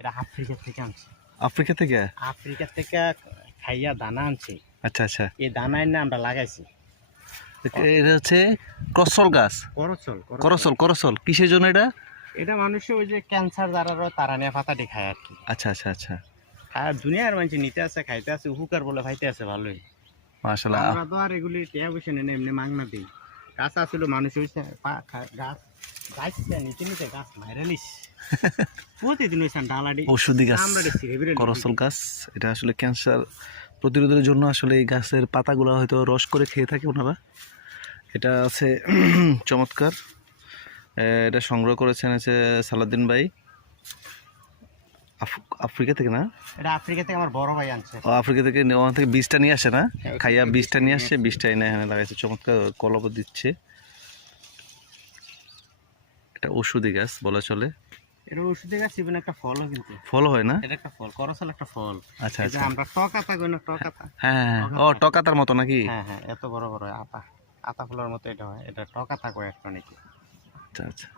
এটা আফ্রিকা থেকে আনছে। আফ্রিকা থেকে? আফ্রিকা থেকে খাইয়া দানা আনছে। আচ্ছা আচ্ছা। এই দানা এনে আমরা লাগাইছি। এটা হচ্ছে করসল গাছ। করচল করসল করসল কিসের জন্য এটা? এটা মানুষের ওই যে ক্যান্সার যারা রয় তারা নিয়ে পাতাটি খায় আর কি। আচ্ছা আচ্ছা আচ্ছা। আর দুনিয়ার মানুষ নিতে আছে, খাইতে আছে, উপকার বলে খাইতে আছে ভালোই। মাশাআল্লাহ। আমরা তো আর এগুলি টিয়া বসে নেই, এমনি মাগনা দিই। গাছ আসলে মানুষ হয়েছে গাছ গাছটা নিতে নিতে গাছ মাইরালিস প্রতিদিন হয়েছে ডালাডি ঔষধি গাছ করসল গাছ। এটা আসলে ক্যান্সার প্রতিরোধের জন্য আসলে এই গাছের পাতাগুলো হয়তো রস করে খেয়ে থাকে ওনারা। এটা আছে চমৎকার। এটা সংগ্রহ করেছেন হচ্ছে সালাউদ্দিন ভাই, আফ্রিকা থেকে না? এটা আফ্রিকা থেকে আমার বড় ভাই আনছে। ও আফ্রিকা থেকে, ওখান থেকে বীজটা নিয়ে আসে না, খাইয়া বীজটা নিয়ে আসছে, বীজটা এনে এখানে লাগাইছে। চমৎকার কলব দিচ্ছে। এটা ওষুধি গাছ বলা চলে। এটা ওষুধি গাছ, ইভেন একটা ফলও কিন্তু। ফল হয় না? এটা একটা ফল, করসল একটা ফল। আচ্ছা আচ্ছা। আমরা টকাতা কই না, টকাতা। হ্যাঁ হ্যাঁ। ও টকাতার মতো নাকি? হ্যাঁ হ্যাঁ, এত বড় বড় আতা, আতা ফুলের মতো এটা হয়। এটা টকাতা কয় একটা নাকি। আচ্ছা আচ্ছা।